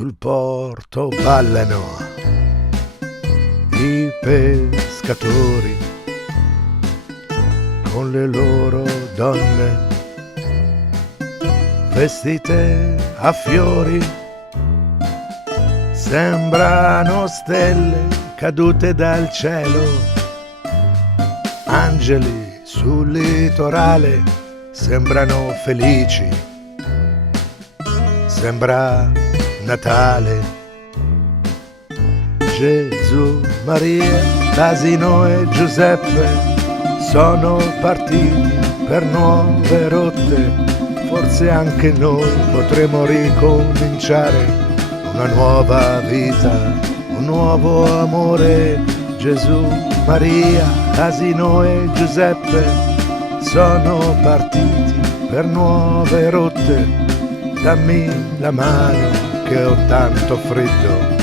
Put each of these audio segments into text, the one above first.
sul porto ballano i pescatori con le loro donne vestite a fiori, sembrano stelle cadute dal cielo, angeli sul litorale sembrano felici, sembra Natale. Gesù, Maria, l'asino e Giuseppe sono partiti per nuove rotte, forse anche noi potremo ricominciare una nuova vita, un nuovo amore. Gesù, Maria, l'asino e Giuseppe sono partiti per nuove rotte, dammi la mano che ho tanto freddo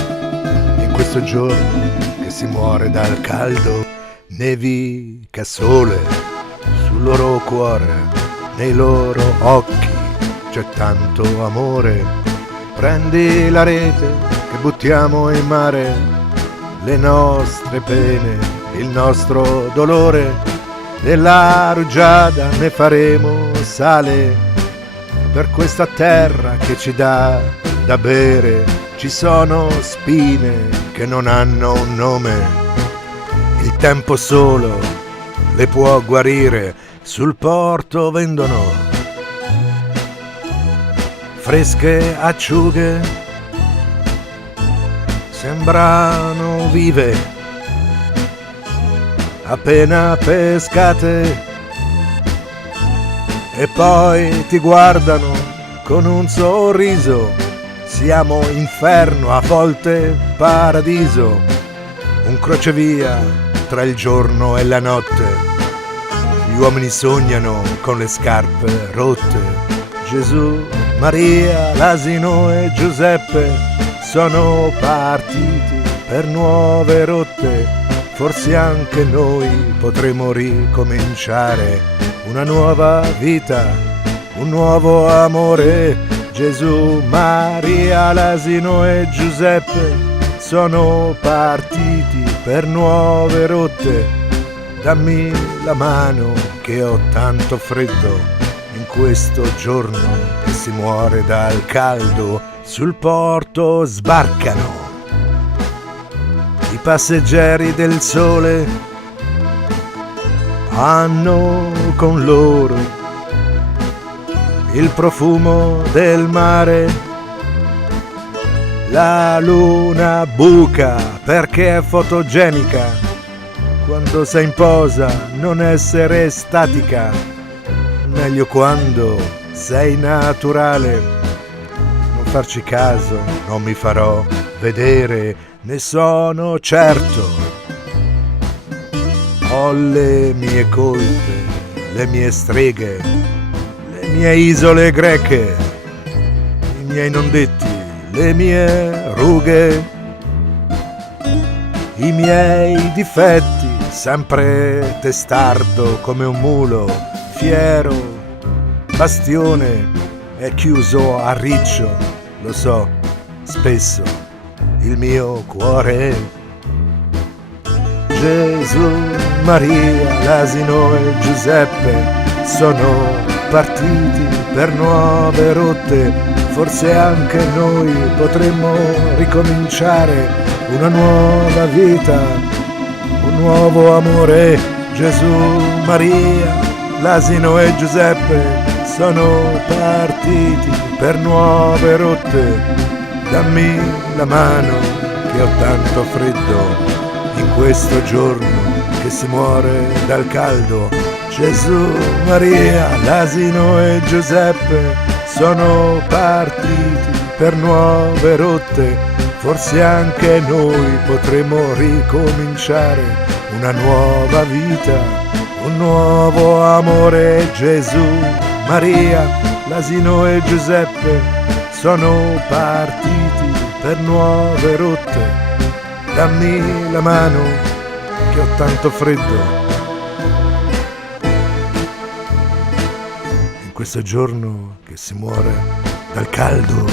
in questo giorno che si muore dal caldo. Nevica sole sul loro cuore, nei loro occhi c'è tanto amore. Prendi la rete che buttiamo in mare, le nostre pene, il nostro dolore, della rugiada ne faremo sale. Per questa terra che ci dà da bere ci sono spine che non hanno un nome. Il tempo solo le può guarire. Sul porto vendono fresche acciughe, sembrano vive, appena pescate, e poi ti guardano con un sorriso. Siamo inferno, a volte paradiso, un crocevia tra il giorno e la notte. Gli uomini sognano con le scarpe rotte. Gesù, Maria, l'asino e Giuseppe sono partiti per nuove rotte, forse anche noi potremo ricominciare una nuova vita, un nuovo amore. Gesù, Maria, l'asino e Giuseppe sono partiti per nuove rotte, dammi la mano che ho tanto freddo in questo giorno che si muore dal caldo. Sul porto sbarcano i passeggeri del sole, hanno con loro il profumo del mare. La luna buca perché è fotogenica, quando sei in posa non essere statica, meglio quando sei naturale. Non farci caso, non mi farò vedere, ne sono certo. Ho le mie colpe, le mie streghe, le mie isole greche, i miei non detti, le mie rughe, i miei difetti, sempre testardo come un mulo, fiero, bastione è chiuso a riccio, lo so, spesso il mio cuore. Gesù, Maria, l'asino e Giuseppe sono partiti per nuove rotte, forse anche noi potremmo ricominciare una nuova vita, un nuovo amore. Gesù, Maria, l'asino e Giuseppe sono partiti per nuove rotte, dammi la mano che ho tanto freddo in questo giorno che si muore dal caldo. Gesù, Maria, l'asino e Giuseppe sono partiti per nuove rotte, forse anche noi potremo ricominciare una nuova vita, un nuovo amore. Gesù, Maria, l'asino e Giuseppe sono partiti per nuove rotte, dammi la mano che ho tanto freddo in questo giorno che si muore dal caldo.